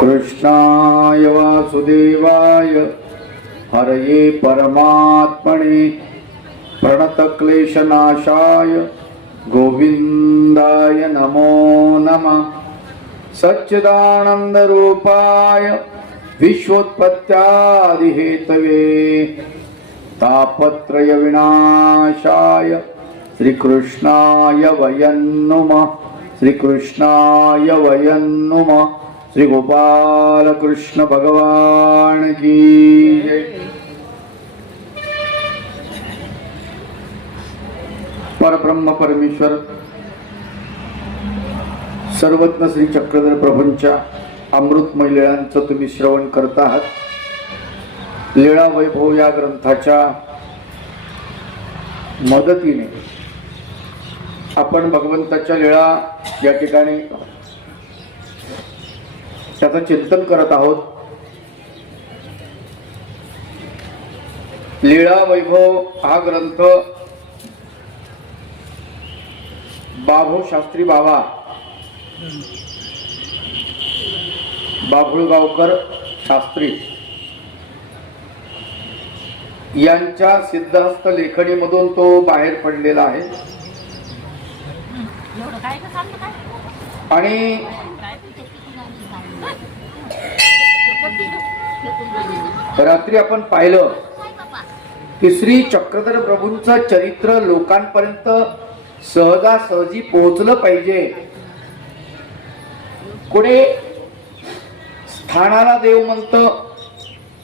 कृष्णाय वासुदेवाय हरये परमात्मने प्रणतक्लेशनाशाय गोविन्दाय नमो नमः। सच्चिदानन्दरूपाय विश्वोत्पत्त्यादिहेतवे तापत्रयविनाशाय श्रीकृष्णाय वयं नुमः श्रीकृष्णाय वयं नुम। श्री भगवान की परब्रह्म परमेश्वर सर्वज्ञ श्री चक्रधर प्रभूंच्या अमृतमय तुम्ही श्रवण करत आहात. लीळा वैभव या ग्रंथाच्या मदतीने आपण भगवंताच्या लीळा या ठिकाणी त्याचं चिंतन करत आहोत. लीळा वैभव हा ग्रंथ बाभू शास्त्री बाबा बाभुळगावकर शास्त्री यांच्या सिद्धास्त लेखणीमधून तो बाहेर पडलेला आहे. आणि रात्री आपण पाहिलं की श्री चक्रधर प्रभूंचं चरित्र लोकांपर्यंत सहजासहजी पोहोचलं पाहिजे. कोणी स्थानाला देव म्हणत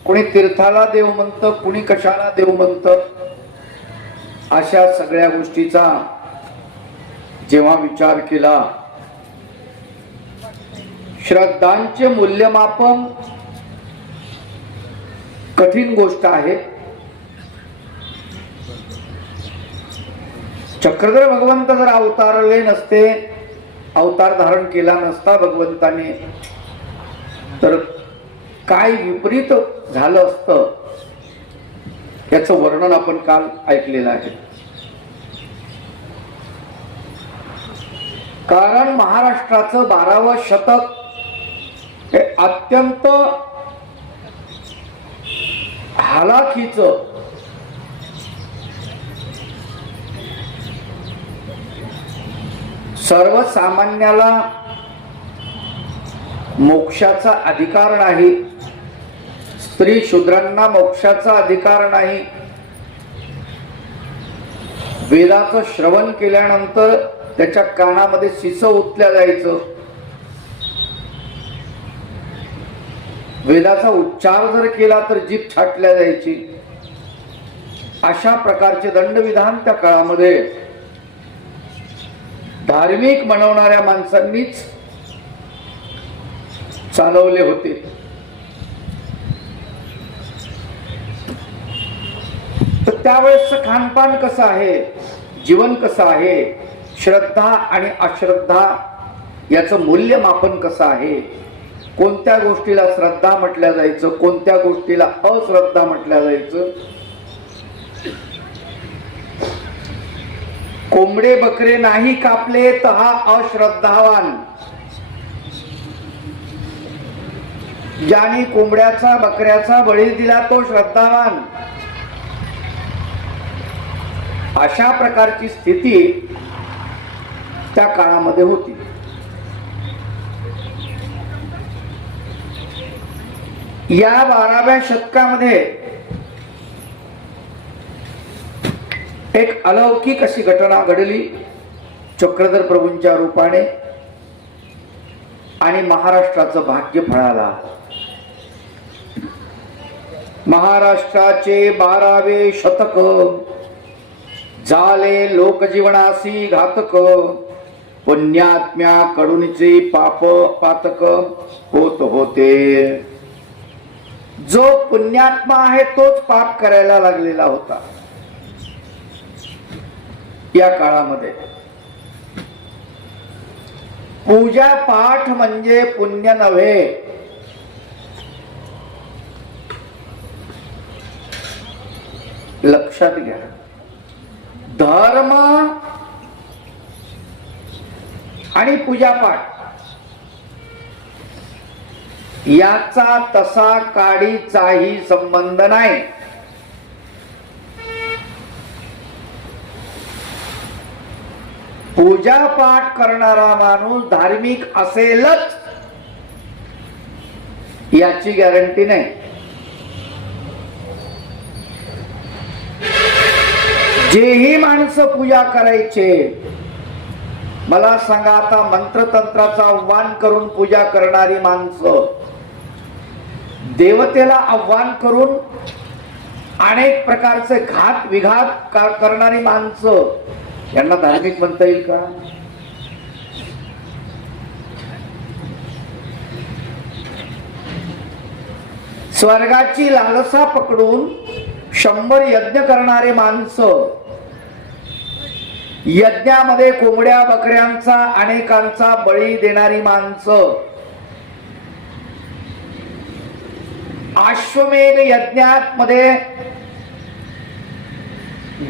कोणी तीर्थाला देव म्हणत कुणी कशाला देव म्हणत अशा सगळ्या गोष्टीचा जेव्हा विचार केला श्रद्धांचे मूल्यमापन कठीण गोष्ट आहे. चक्रधर भगवंत जर अवतारले नसते अवतार धारण केला नसता भगवंताने तर काय विपरीत झालं असतं? याचं वर्णन आपण काल ऐकलेलं आहे. कारण महाराष्ट्राचं बारावं शतक हे अत्यंत हालाखीचं सर्वसामान्याला मोक्षाचा अधिकार नाही स्त्री शूद्रांना मोक्षाचा अधिकार नाही वेदाचं श्रवण केल्यानंतर त्याच्या कानामध्ये शिस उतल्या जायचं. वेदाचा उच्चार जर केला तर जीभ छाटल्या जायची. अशा प्रकारचे दंडविधान त्या काळामध्ये धार्मिक बनवणाऱ्या माणसांनीच चालवले होते. तर त्यावेळेस खानपान कसं आहे? जीवन कसं आहे? श्रद्धा आणि अश्रद्धा याचं मूल्यमापन कसं आहे? कोणत्या गोष्टीला श्रद्धा म्हटल्या जायचं कोणत्या गोष्टीला अश्रद्धा म्हटल्या जायचं? कोंबडे बकरे नाही कापले तर हा अश्रद्धावान. ज्याने कोंबड्याचा बकऱ्याचा बळी दिला तो श्रद्धावान. अशा प्रकारची स्थिती त्या काळामध्ये होती. या बाराव्या शतकामध्ये एक अलौकिक अशी घटना घडली चक्रधर प्रभूंच्या रूपाने आणि महाराष्ट्राचं भाग्य फळाला. महाराष्ट्राचे बारावे शतक झाले लोकजीवनासी घातक पुण्यात्म्या कडुनीचे पाप पातक होत होते. जो पुण्यात्मा आहे तोच पाप करायला लागलेला होता. या काळामध्ये. पूजा पाठ म्हणजे पुण्य नव्हे. लक्षात घ्या. धर्म आणि पूजापाठ याचा तसा काडीचाही संबंध नाही. पूजा पाठ करणारा माणूस धार्मिक असेलच याची गॅरंटी नाही. जेही माणसं पूजा करायचे मला सांगा आता मंत्रतंत्राचा आव्हान करून पूजा करणारी माणसं. देवतेला आव्हान करून अनेक प्रकारचे घात विघात करणारी माणसं यांना धार्मिक म्हणता येईल का? स्वर्गाची लालसा पकडून शंभर यज्ञ करणारे माणसं यज्ञामध्ये कोंबड्या बकऱ्यांचा अनेकांचा बळी देणारी माणसं अश्वमेध यज्ञात मध्ये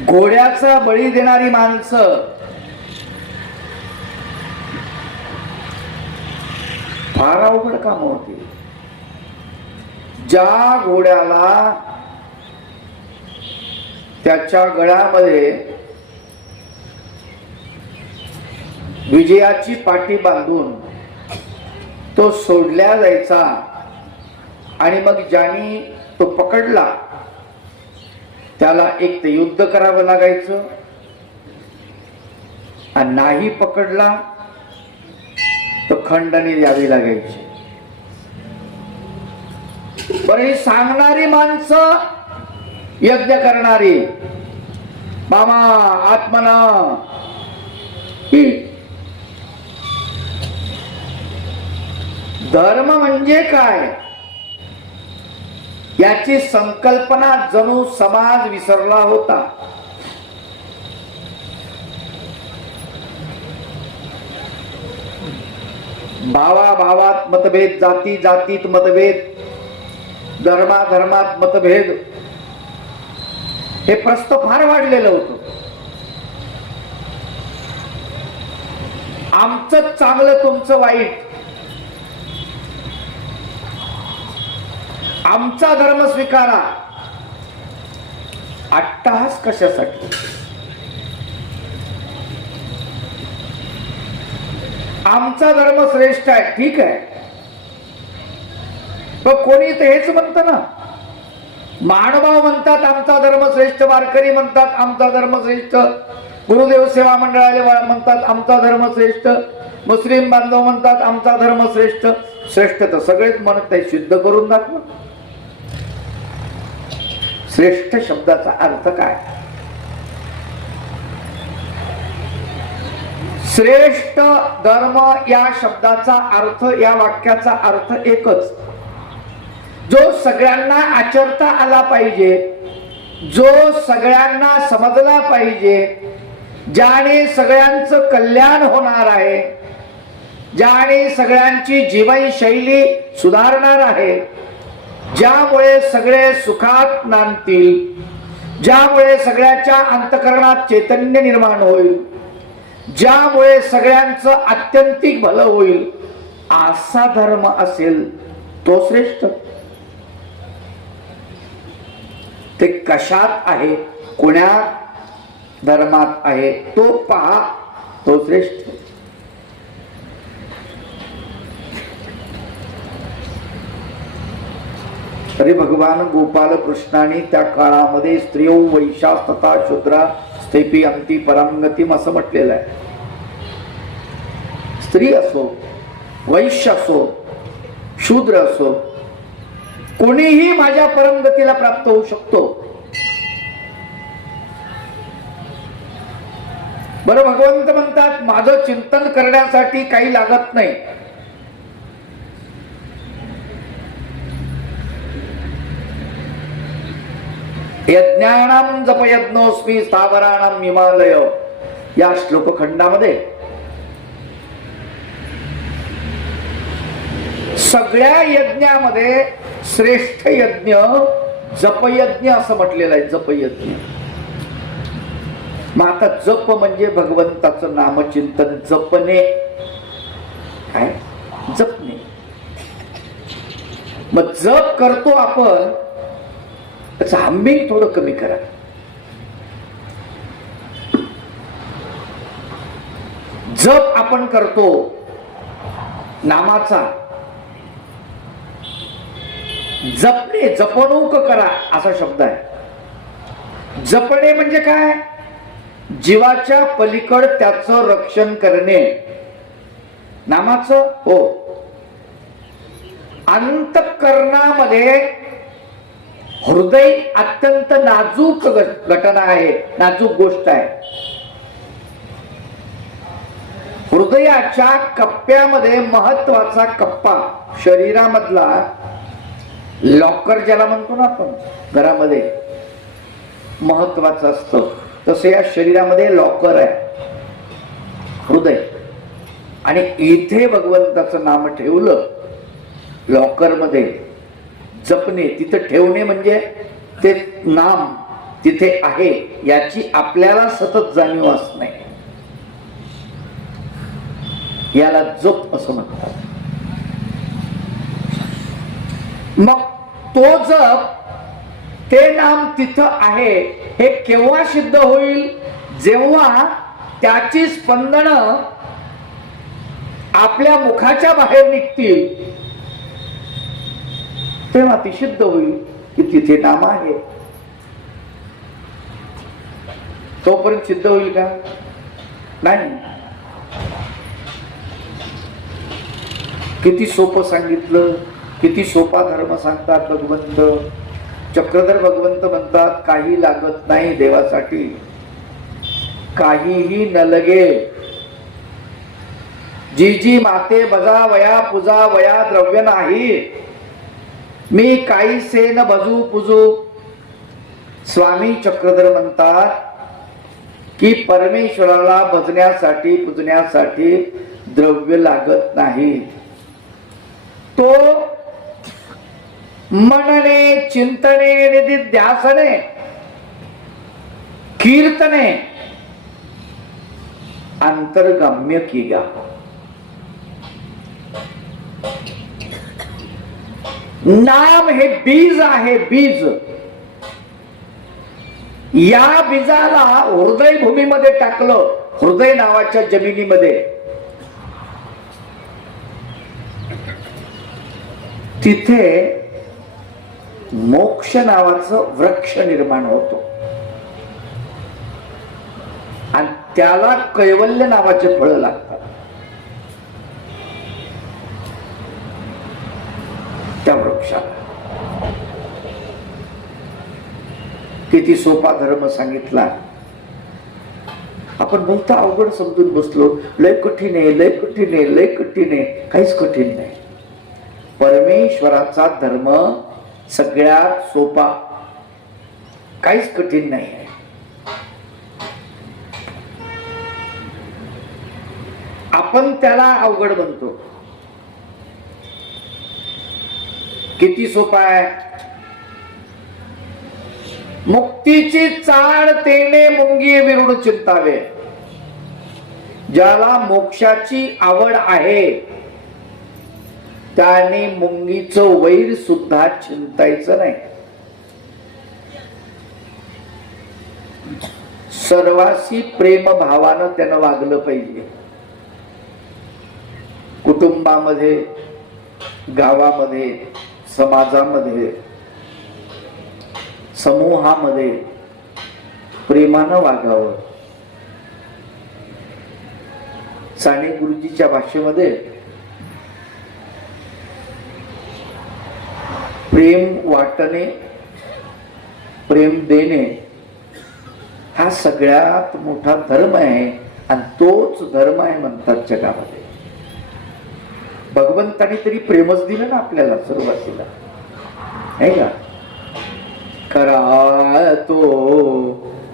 घोड्याचा बळी देणारी माणसं. फार अवघड काम होती ज्या घोड्याला त्याच्या गळ्यामध्ये विजयाची पाठी बांधून तो सोडल्या जायचा आणि मग ज्यानी तो पकडला त्याला एक तर युद्ध करावं लागायचं. आणि नाही पकडला तर खंडणी द्यावी लागायची. बरं ही सांगणारी माणसं यज्ञ करणारी. मामा आत्मना. ही. धर्म म्हणजे काय? याची संकल्पना जणू समाज विसरला होता. भावा भावात मतभेद जाती जातीत मतभेद धर्मा धर्मात मतभेद हे प्रस्त फार वाढलेलं होतं. आमचं चांगलं तुमचं वाईट. आमचा धर्म स्वीकारा. अट्टहास कशासाठी? आमचा धर्म श्रेष्ठ आहे ठीक आहे. पण कोणी तर हेच म्हणत ना? मानभाव म्हणतात आमचा धर्म श्रेष्ठ वारकरी म्हणतात आमचा धर्म श्रेष्ठ. गुरुदेव सेवा मंडळाले म्हणतात आमचा धर्म श्रेष्ठ. मुस्लिम बांधव म्हणतात आमचा धर्म श्रेष्ठ. श्रेष्ठ तर सगळेच म्हणत नाही सिद्ध करून दाखवा. श्रेष्ठ शब्दाचा अर्थ काय? श्रेष्ठ धर्म या शब्दाचा अर्थ या वाक्याचा अर्थ एकच. जो सगळ्यांना आचरता आला पाहिजे जो सगळ्यांना समजला पाहिजे ज्याने सगळ्यांचं कल्याण होणार आहे ज्याने सगळ्यांची जीवनशैली सुधारणार आहे ज्यामुळे सगळे सुखात नांदतील ज्यामुळे सगळ्याच्या अंतकरणात चैतन्य निर्माण होईल ज्यामुळे सगळ्यांचं आत्यंतिक भलं होईल असा धर्म असेल तो श्रेष्ठ. ते कशात आहे कोण्या धर्मात आहे तो पहा तो श्रेष्ठ. तरी भगवान गोपाल कृष्णाने त्या काळामध्ये स्त्रियो वैशा तथा शुद्रा स्थेपी अंती परांगतीम असं म्हटलेलं आहे. स्त्री असो वैश्य असो शूद्र असो कोणीही माझ्या परमगतीला प्राप्त होऊ शकतो. बरं भगवंत म्हणतात माझं चिंतन करण्यासाठी काही लागत नाही. यज्ञानाम जपयज्ञोस्मी स्थावराणाम हिमालय। या श्लोकखंडामध्ये सगळ्या यज्ञामध्ये श्रेष्ठ यज्ञ जपयज्ञ असं म्हटलेलं आहे जपयज्ञ. मग आता जप म्हणजे भगवंताचं नामचिंतन जपणे. काय? जपणे. मग जप करतो आपण त्याचं हंबिंग थोडं कमी करा. जप आपण करतो नामाचा. जपणे जपणूक करा असा शब्द आहे. जपणे म्हणजे काय? जीवाच्या पलीकड त्याचं रक्षण करणे. नामाचं हो. अंतकरणामध्ये हृदय अत्यंत नाजूक घटना आहे नाजूक गोष्ट आहे. हृदयाच्या कप्प्यामध्ये महत्त्वाचा कप्पा शरीरामधला लॉकर ज्याला म्हणतो ना आपण घरामध्ये महत्वाचं असतं. तसं या शरीरामध्ये लॉकर आहे. हृदय. आणि इथे भगवंताचं नाम ठेवलं लॉकरमध्ये जपणे तिथं ठेवणे म्हणजे ते नाम तिथे आहे याची आपल्याला सतत जाणीव असणे. याला जप असं म्हणतात. मग तो जप ते नाम तिथं आहे हे केव्हा सिद्ध होईल? जेव्हा त्याची स्पंदन आपल्या मुखाच्या बाहेर निघतील. तेव्हा ती सिद्ध होईल की तिथे नाम आहे. तोपर्यंत सिद्ध होईल का? नाही. किती सोपं सांगितलं किती सोपा धर्म सांगतात भगवंत. चक्रधर भगवंत म्हणतात काही लागत नाही देवासाठी. काहीही न लगे. जी जी माते बजा वया पूजा वया द्रव्य नाही. मी काही सेन न भजू पुजू. स्वामी चक्रधर म्हणतात की परमेश्वराला भजण्यासाठी पुजण्यासाठी द्रव्य लागत नाही. तो मनने चिंतने निधिध्यासने कीर्तने अंतर्गम्य किया नाम हे बीज आहे बीज. या बीजाला हृदय भूमीमध्ये टाकलं हृदय नावाच्या जमिनीमध्ये. तिथे मोक्ष नावाचं वृक्ष निर्माण होतो. आणि त्याला कैवल्य नावाचे फळ लागतं त्या किती सोपा धर्म सांगितला. आपण बोलतो अवघड समजून बसलो. लय कठीण आहे लय कठीण आहे लय कठीण आहे. काहीच कठीण नाही. परमेश्वराचा धर्म सगळ्यात सोपा. काहीच कठीण नाही आहे. आपण त्याला अवघड म्हणतो. किती सोपा आहे? मुक्तीची चाळ तेने मुंगी विरुड चिंतावे. ज्याला मोक्षाची आवड आहे त्याने मुंगीच वैर सुद्धा चिंतायचं नाही. सर्वाशी प्रेम भावानं त्यानं वागलं पाहिजे. कुटुंबामध्ये गावामध्ये समाजामध्ये समूहामध्ये प्रेमानं वागावं. साने गुरुजीच्या भाषेमध्ये प्रेम वाटणे प्रेम देणे हा सगळ्यात मोठा धर्म आहे आणि तोच धर्म आहे म्हणतात जगामध्ये भगवंताने तरी प्रेमच दिलं ना आपल्याला सुरुवातीला. आहे का? खरा तो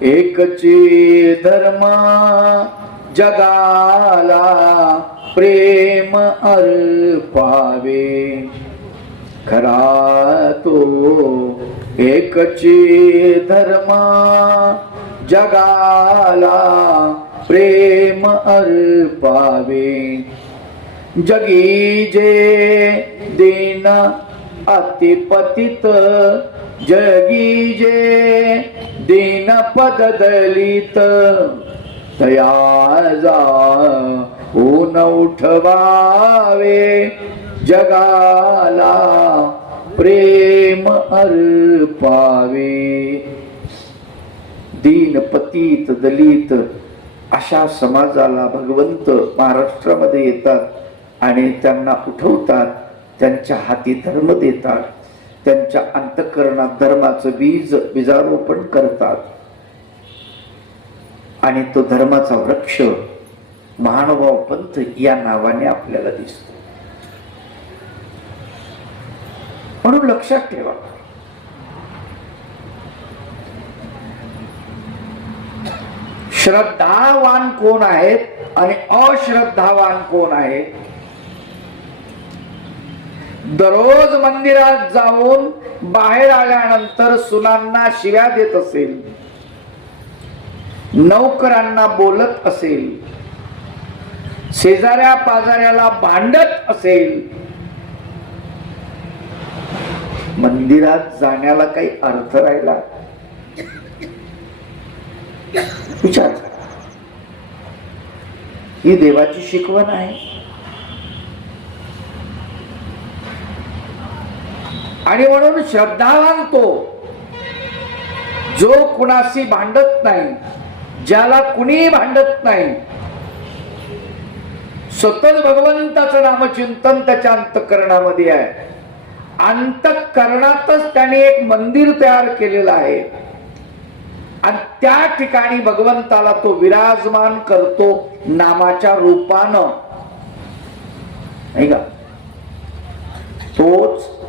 एकची धर्म जगाला प्रेम अल्पावे खरा तो एकची धर्म जगाला प्रेम अल्पावे जगी जे दिन अतिपतित जगी जे दीन पद दलित तया ऊन उठवावे जगाला प्रेम अर्पावे. दीन पतित दलित अशा समाजाला भगवंत महाराष्ट्रामध्ये येतात. आणि त्यांना उठवतात त्यांच्या हाती धर्म देतात त्यांच्या अंतकरणात धर्माचं बीज बीजारोपण करतात. आणि तो धर्माचा वृक्ष महानुभाव पंथ या नावाने आपल्याला दिसतो. म्हणून लक्षात ठेवा. श्रद्धावान कोण आहेत आणि अश्रद्धावान कोण आहेत? दररोज मंदिरात जाऊन बाहेर आल्यानंतर सुनांना शिव्या देत असेल. नौकरांना बोलत असेल. शेजाऱ्या पाजाऱ्याला भांडत असेल. मंदिरात जाण्याला काही अर्थ राहिला? विचार करा. ही देवाची शिकवण आहे. आणि म्हणून श्रद्धावान तो जो कुणाशी भांडत नाही ज्याला कुणीही भांडत नाही स्वतः भगवंताचं नामचिंतन त्याच्या अंतकरणामध्ये आहे. अंतकरणातच त्याने एक मंदिर तयार केलेलं आहे. आणि त्या ठिकाणी भगवंताला तो विराजमान करतो नामाच्या रूपानं. नाही का तोच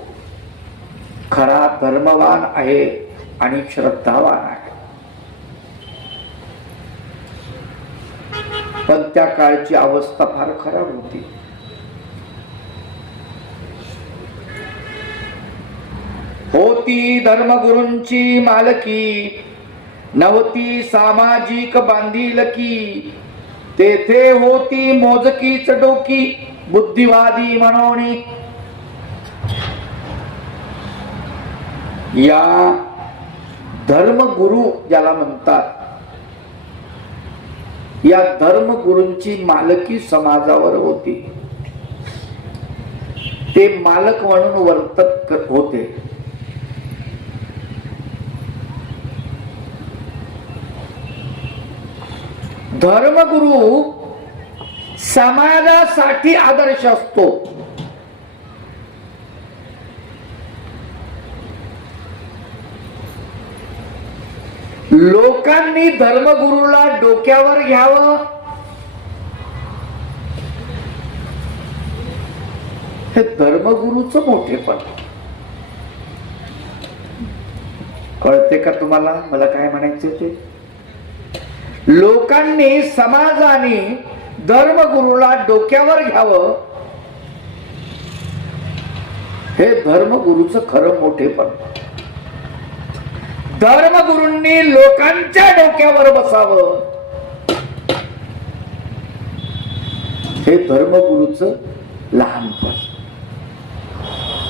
खरा धर्मवान आहे आणि श्रद्धावान आहे. पण त्या काळची अवस्था फार खराब होती. होती धर्मगुरूंची मालकी नव्हती सामाजिक बांधिलकी. तेथे होती मोजकीच डोकी बुद्धिवादी म्हणून या धर्मगुरु ज्याला म्हणतात या धर्मगुरूंची मालकी समाजावर होती. ते मालक म्हणून वर्तक होते. धर्मगुरु समाजासाठी आदर्श असतो. लोकांनी धर्मगुरूला डोक्यावर घ्यावं? हे धर्मगुरूच मोठेपण. कळते का तुम्हाला? मला काय म्हणायचे ते? लोकांनी समाजाने धर्मगुरूला डोक्यावर घ्यावं? हे धर्मगुरूच खरं मोठेपण. धर्मगुरूंनी लोकांच्या डोक्यावर बसावं. हे धर्मगुरूच लहानपण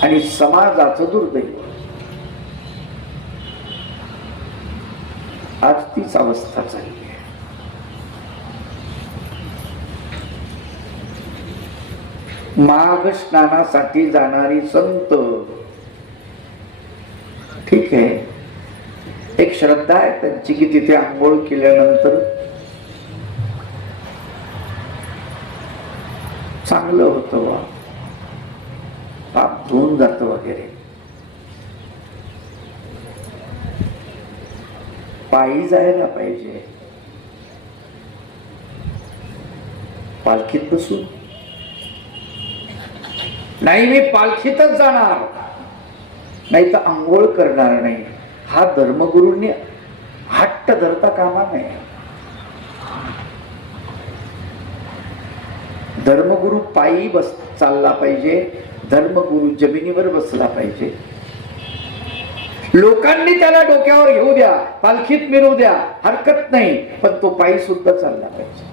आणि समाजाचं दुर्दैव. आज तीच अवस्था चालली आहे. माघ स्नानासाठी जाणारी संत. ठीक आहे. एक श्रद्धा आहे त्यांची की तिथे आंघोळ केल्यानंतर चांगलं होतं वा पाप धुवून जात वगैरे. पायी जायला पाहिजे. पालखीत बसू. नाही मी पालखीतच जाणार. नाही तर आंघोळ करणार नाही. हा धर्मगुरूंनी हट्ट धरता कामा नाही धर्मगुरू पायी बस चालला पाहिजे धर्मगुरू जमिनीवर बसला पाहिजे. लोकांनी त्याला डोक्यावर घेऊ द्या पालखीत मिळू द्या हरकत नाही पण तो पायी सुद्धा चालला पाहिजे.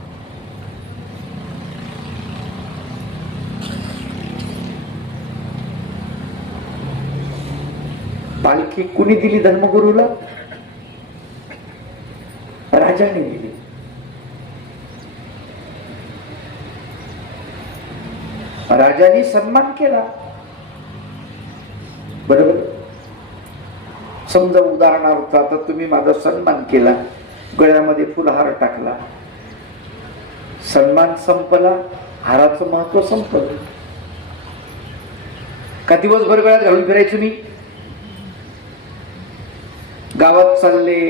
पालखी कुणी दिली धर्मगुरूला? राजाने दिली. राजाने सन्मान केला. बरोबर? समजा उदाहरणार्थ आता तुम्ही माझा सन्मान केला. गळ्यामध्ये फुलहार टाकला. सन्मान संपला हाराचं महत्त्व संपलं. का दिवसभर गळ्यात घालून फिरायचं मी? गावात चालले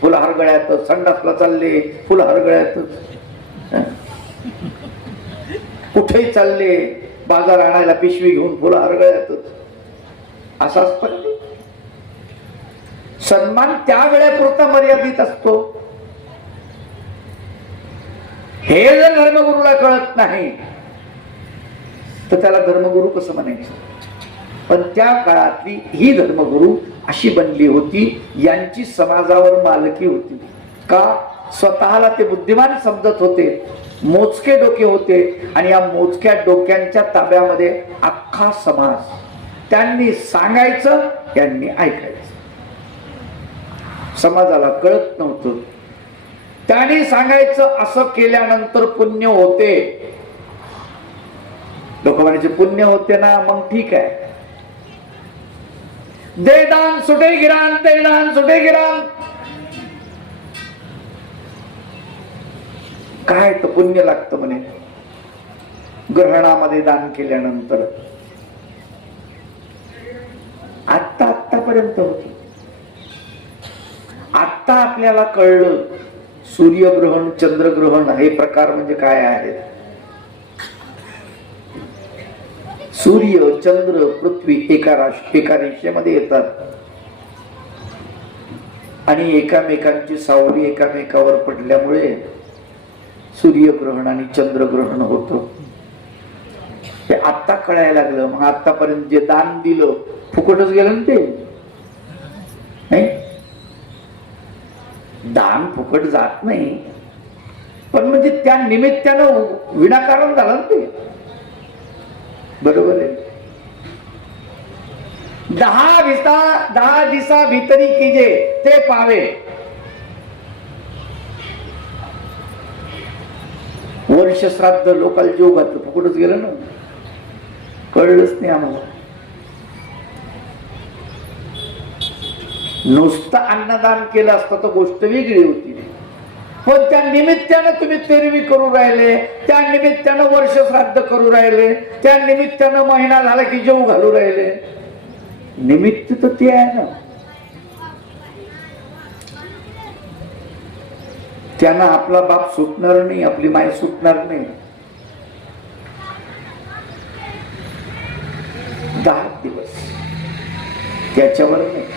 फुलं हरगळ्यात संडासला चालले फुलं हरगळ्यात कुठेही चालले बाजार आणायला पिशवी घेऊन फुलं हरगळ्यात असा असतं सन्मान त्या वेळेपुरता मर्यादित असतो. हे जर धर्मगुरूला कळत नाही तर त्याला धर्मगुरू कसं म्हणायचं? पण त्या काळातली ही धर्मगुरू अशी बनली होती यांची समाजावर मालकी होती. का? स्वतःला ते बुद्धिमान समजत होते मोजके डोके होते आणि या मोजक्या डोक्यांच्या ताब्यामध्ये अख्खा समाज त्यांनी सांगायचं त्यांनी ऐकायचं. समाजाला कळत नव्हतं. त्यांनी सांगायचं असं केल्यानंतर पुण्य होते. लोक म्हणायचे पुण्य होते ना मग ठीक आहे. दे दान सुटे गिरान दान सुटे गिरान काय तर पुण्य लागतं म्हणे. ग्रहणामध्ये दान केल्यानंतर. आत्ता आत्तापर्यंत होत. आत्ता आपल्याला कळलं सूर्यग्रहण चंद्रग्रहण हे प्रकार म्हणजे काय आहेत? सूर्य चंद्र पृथ्वी एका राश एका रेषेमध्ये येतात. आणि एकामेकांची सावली एकामेकावर पडल्यामुळे सूर्यग्रहण आणि चंद्रग्रहण होतं. हे आत्ता कळायला लागलं. मग आतापर्यंत जे दान दिलं फुकटच गेलं ना ते? नाही? दान फुकट जात नाही. पण म्हणजे त्या निमित्तानं विनाकारण झालं ना ते? बरोबर आहे. दहा विसा दहा दिसा भीतरी किजे ते पावे. वर्ष श्राद्ध लोकाला जीव घातलं फुकटच गेलं ना. कळलंच नाही आम्हाला. नुसतं अन्नदान केलं असतं तर गोष्ट वेगळी होती. पण त्या निमित्तानं तुम्ही तेरवी करू राहिले त्या निमित्तानं वर्ष श्राद्ध करू राहिले त्या निमित्तानं महिना झाला की जेव घालू राहिले. निमित्त तर ते आहे ना. त्यांना आपला बाप सुटणार नाही आपली माय सुटणार नाही. दहा दिवस. त्याच्यावर नाही.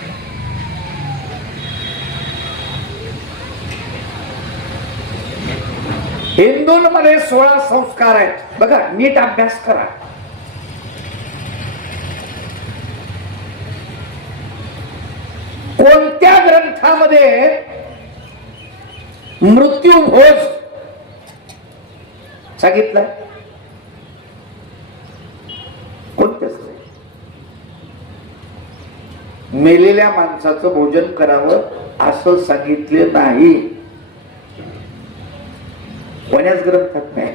हिंदूंमध्ये सोळा संस्कार आहेत. बघा नीट अभ्यास करा. कोणत्या ग्रंथामध्ये मृत्यू भोज सांगितलं कोणत्याच नाही. मेलेल्या माणसाचं भोजन करावं असं सांगितलं नाही. कोण्याच ग्रंथात नाही.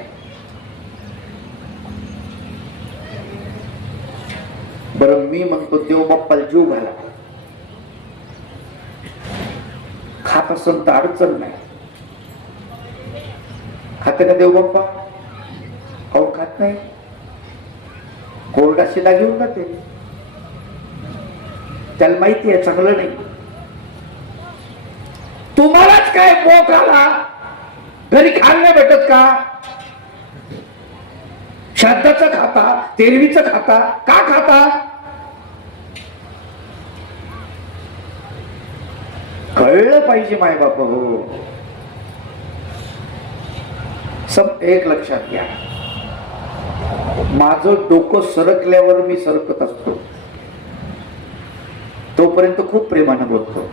बरं मी म्हणतो देव बाप्पाला जीव घाला. खात असेल तर अडचण नाही. खाते का देव बाप्पा? खाऊ खात नाही. कोरडा शिला घेऊन जाते. त्याला माहिती आहे चांगलं नाही. तुम्हालाच काय पोक आला? घरी खाल नाही भेटत का? श्राद्धाचं खाता तेलवीच खाता का खाता? कळलं पाहिजे माय बाप हो. सब एक लक्षात घ्या. माझं डोकं सरकल्यावर मी सरकत असतो. तोपर्यंत खूप प्रेमानं बोलतो.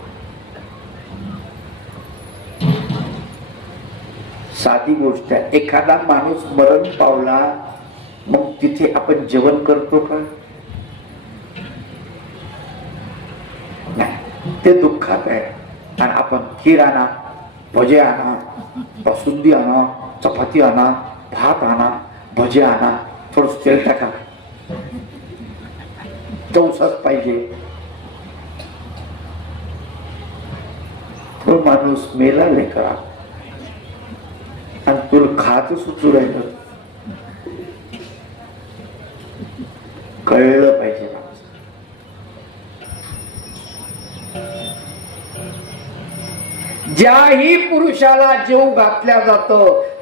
साधी गोष्ट आहे. एखादा माणूस मरण पावला मग तिथे आपण जेवण करतो का? ते दुःखात आहे. आणि आपण खीर आणा भजे आणा बासुंदी आणा चपाती आणा भात आणा भजे आणा थोडस तेल टाका. चौसाच पाहिजे. तो माणूस मेला लेकरा तुला खाच सुचू राहिलं. कळलं पाहिजे ज्याही पुरुषाला जीव घातल्या जातो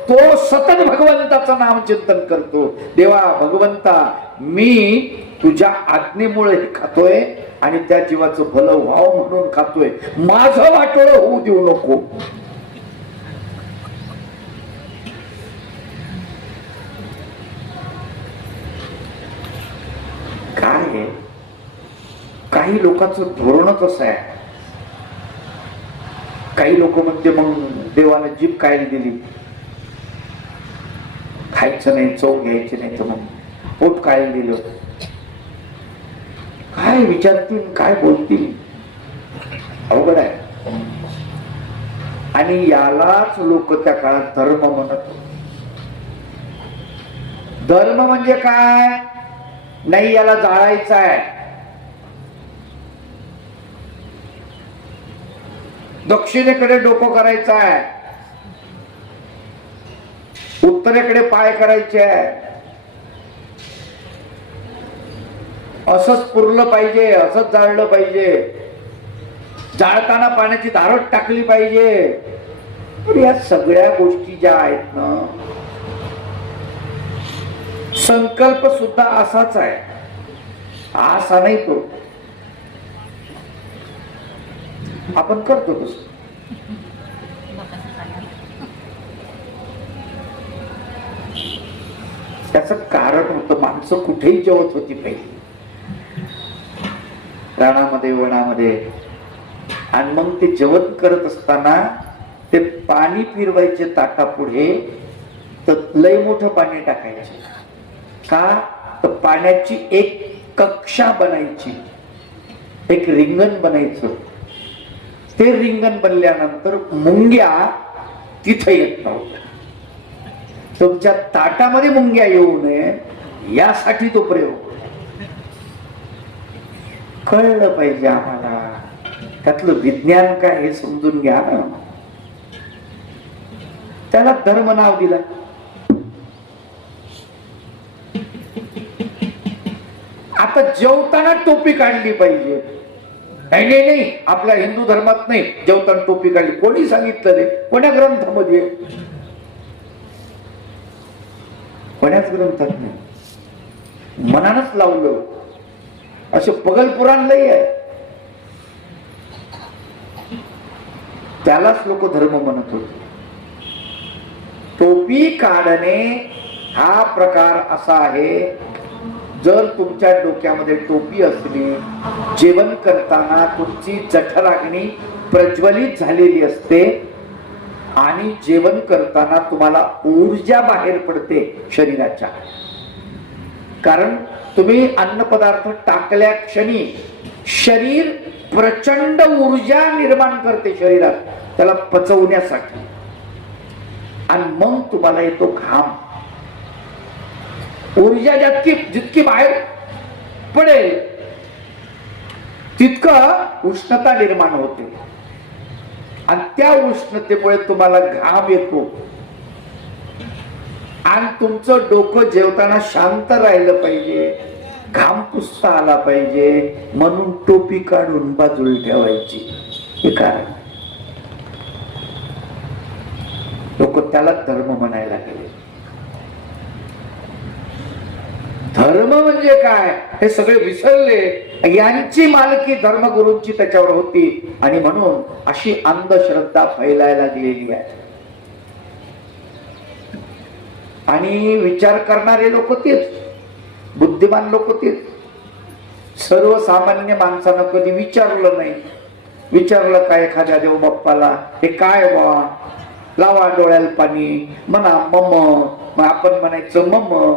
तो सतत भगवंताचं नाम चिंतन करतो. देवा भगवंता मी तुझ्या आज्ञेमुळे खातोय आणि त्या जीवाचं भलं व्हावं म्हणून खातोय. माझं वाटोळ होऊ देऊ नको काय आहे काही लोकांचं धोरणच असं आहे. काही लोक म्हणते मग देवानं जीभ काय दिली? खायचं नाही चव घ्यायची नाही तर मग पोट काय दिलं? काय विचारतील काय बोलतील? अवघड आहे. आणि यालाच लोक त्या काळात धर्म म्हणत धर्म म्हणजे काय? नाही याला जाळायचं आहे. दक्षिणेकडे डोकं करायचं आहे उत्तरेकडे पाय करायचे. आहे असंच पुरलं पाहिजे असंच जाळलं पाहिजे. जाळताना पाण्याची धारट टाकली पाहिजे. तर या सगळ्या गोष्टी ज्या आहेत ना संकल्प सुद्धा असाच आहे. असा नाही तो. आपण करतो तसं. त्याच कारण होतं माणसं कुठेही जेवत होती पहिली. रानामध्ये वनामध्ये. आणि मग ते जेवण करत असताना ते पाणी फिरवायचे ताटापुढे तर लय मोठं पाणी टाकायचे. का? तर पाण्याची एक कक्षा बनायची. एक रिंगण बनायचं. ते रिंगण बनल्यानंतर मुंग्या तिथं येत नव्हत्या. तुमच्या ताटामध्ये मुंग्या येऊ नये यासाठी तो प्रयोग कळलं पाहिजे आम्हाला. त्यातलं विज्ञान काय हे समजून घ्या ना. त्याला धर्म नाव दिला. आता जेवताना टोपी काढली पाहिजे. नाही नाही. नाही आपल्या हिंदू धर्मात नाही. जेवताना टोपी काढली. कोणी सांगितलं रे कोण्या ग्रंथामध्ये? कोण्याच ग्रंथात नाही. मनानच लावलं. असे पगल पुराण लई आहे. त्यालाच लोक धर्म म्हणत होते. टोपी काढणे हा प्रकार असा आहे जर तुमच्या डोक्यामध्ये टोपी असली जेवण करताना तुमची जठराग्नी प्रज्वलित झालेली असते आणि जेवण करताना तुम्हाला ऊर्जा बाहेर पडते शरीराच्या. कारण तुम्ही अन्नपदार्थ टाकल्या क्षणी शरीर प्रचंड ऊर्जा निर्माण करते शरीरात. त्याला पचवण्यासाठी. आणि मग तुम्हाला येतो घाम. ऊर्जा जितकी जितकी बाहेर पडेल तितकं उष्णता निर्माण होते. आणि त्या उष्णतेमुळे तुम्हाला घाम येतो. आणि तुमचं डोकं जेवताना शांत राहिलं पाहिजे. घाम पुसता आला पाहिजे. म्हणून टोपी काढून बाजूला ठेवायची. हे कारण. लोक त्याला धर्म म्हणायला गेले धर्म म्हणजे काय? हे सगळे विसरले. यांची मालकी धर्मगुरूंची त्याच्यावर होती. आणि म्हणून अशी अंधश्रद्धा फैलायला दिलेली आहे. आणि विचार करणारे लोक तेच. बुद्धिमान लोक तेच. सर्वसामान्य माणसानं कधी विचारलं नाही. विचारलं काय एखाद्या देव बाप्पाला? हे काय बा? लावा डोळ्याला पाणी. म्हणा मम. मग आपण म्हणायचं मम.